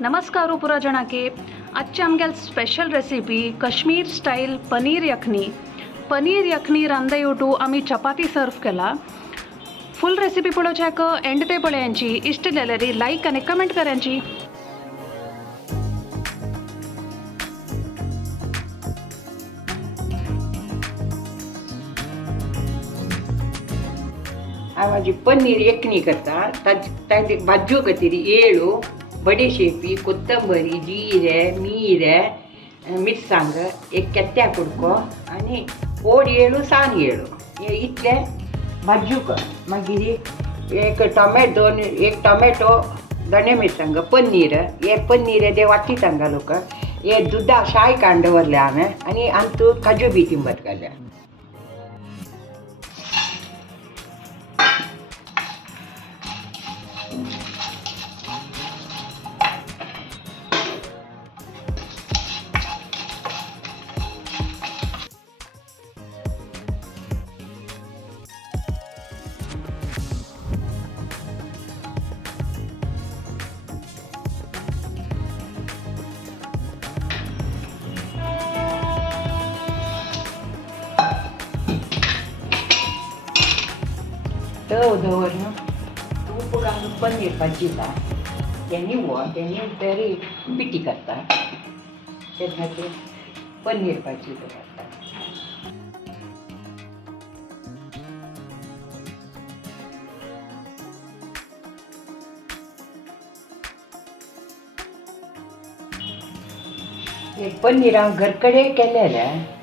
नमस्कार पुरा जणाके आजची आमगेल special recipe Kashmir style paneer yakhni. Paneer yakhni रांदयूटू आम्ही चपाती सर्व केला. फुल रेसिपी पळोवच्याक एंड ते पळयांची. इष्ट जाल्यार लाईक आणि कमेंट करांची. माझी पनीर यखनी करता ताजे भाज्यो खातीर ಏಳು बडेशेपी कोथंबरी जिरे मीरे मिरसांग एक केत्त्या कुडको आनी ओड ಏಳು साण ಏಳು हे इतले भाज्यो कर. मागीर एक टोमॅटो दोणे मिरसांग पनीर हे पनीर ते वाटीत घालूं का हे दुदा शाय कांड दवरले हांवें आनी आमचो काजू बी तिंबत घाल्या. दवरून तूप घालून पनीर भाजीता त्यांनी बरी पिटी करता. तेन्ना ते पनीर भाजी करता. हे पनीर हांव घरकडे केलेलें.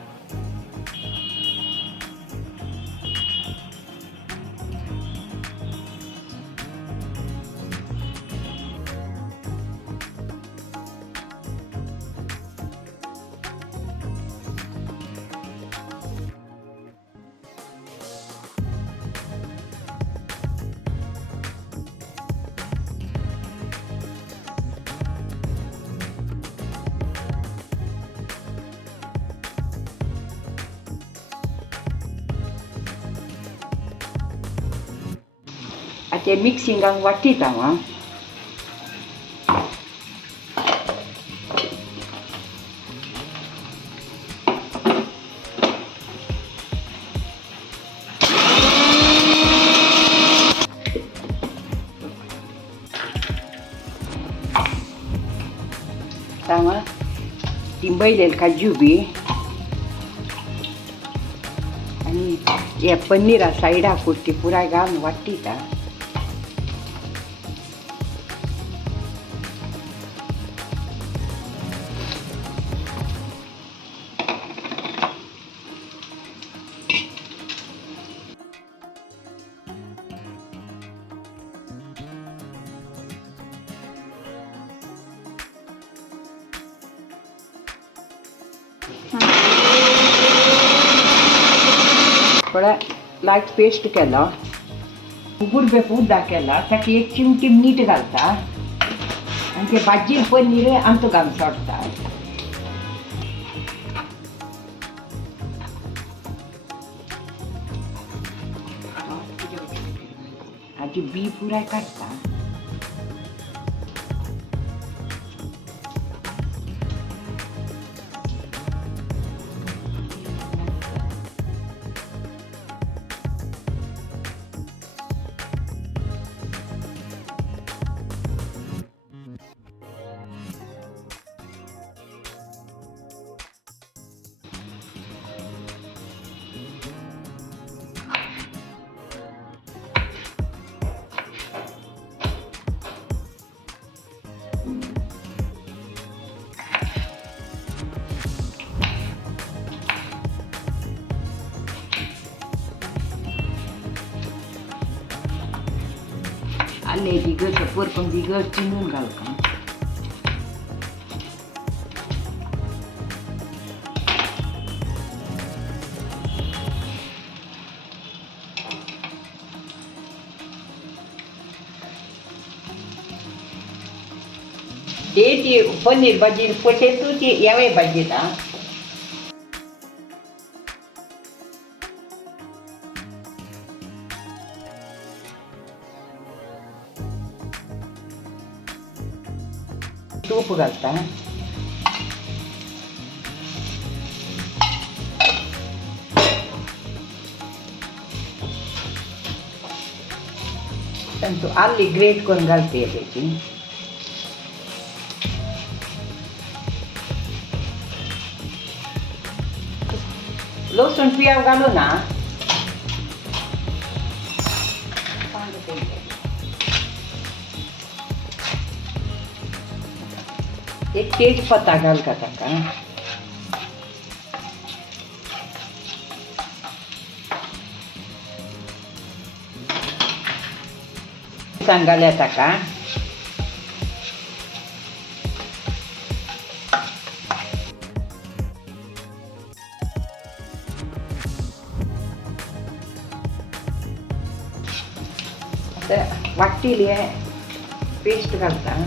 ते मिक्सिंगाक वाटीत हांव तिंबयलेले काजू बी आनी हे पनीरा सायडा कुर्ती पुराय घालून वाटीता. थोडा लायट पेस्ट केला. गुरबे उड्डा केला ताका एक चिमटी मीठ घालता आनी ते भाजी पनीर आमचो घालून सोडटा. हाजी बी पुराय काडटा. आले बिगर परतून बिगर चिंदून घालता. ती पनीर भाजी पोटेतो ती यावे भाजीता. तूप घालता. तू आली ग्रेट करून घालते त्याची. लसूण पियाव घालू ना. एक तेजपत्ता घाल का ताका. सांगाल्या ताका. वाटलेली पेस्ट घालता.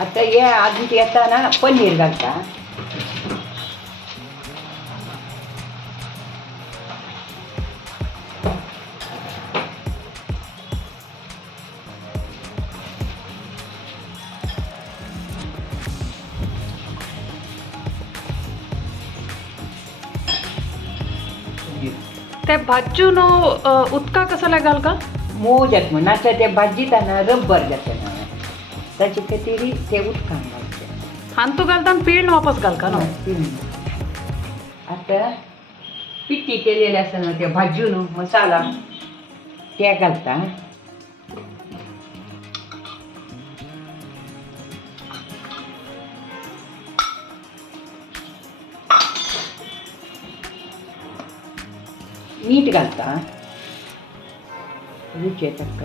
आता या आधी येताना पनीर घालता. ते भाजून उदका कसं घाल का. मोव जात म्हण नाच्या ते भाजीताना रब्बर जाता ना ताची खातीर ते उदकान घालचे. हान तू घालता आणि पीळ वापस घाल का ना. आता पिठी केलेले आसा ना ते भाजून मसाला ते घालता. मीठ घालता रुचे तक्क.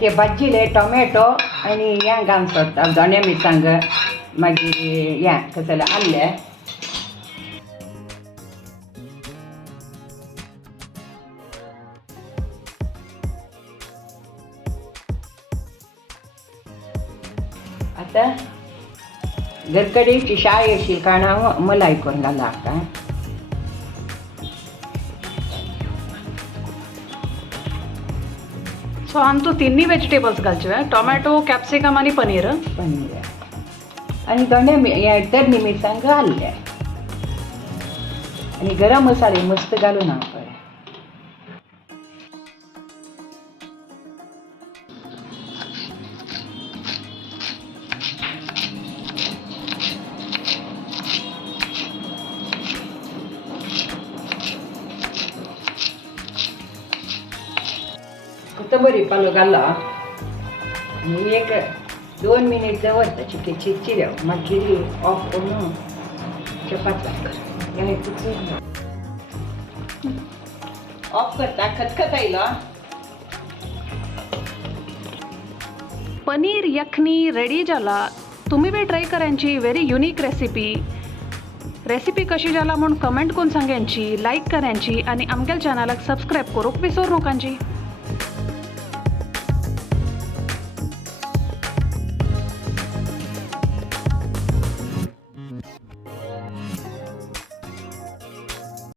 ते भाजीले टोमॅटो आणि या घालून सोडटा. दोणे मिरसांग मागीर या कसले आले. आता गरकडेची शाय असेल कारण हांव मलाई करून घाला हाका. सो हान तू तिन्ही व्हेजिटेबल्स घालचे टोमॅटो कॅप्सिकम आणि पनीर. आणि दोणे तडणी मिरसांग घालले आणि गरम मसाले मस्त घालून हांव पळय. कोथंबरी पालो घाला आणि एक 2 मिनिट दवरता चिके चिरचिऱ्याव मागीर ऑफ करून चपाती ऑफ करता. खतखत आयलो. पनीर यखनी रेडी झाला. तुम्ही बी ट्राय करायची व्हेरी युनिक रेसिपी. रेसिपी कशी जाला म्हूण कमेंट करून सांगांची, लाईक करांची आणि आमगेल चॅनलाक सबस्क्राईब करूंक विसरू नकांची.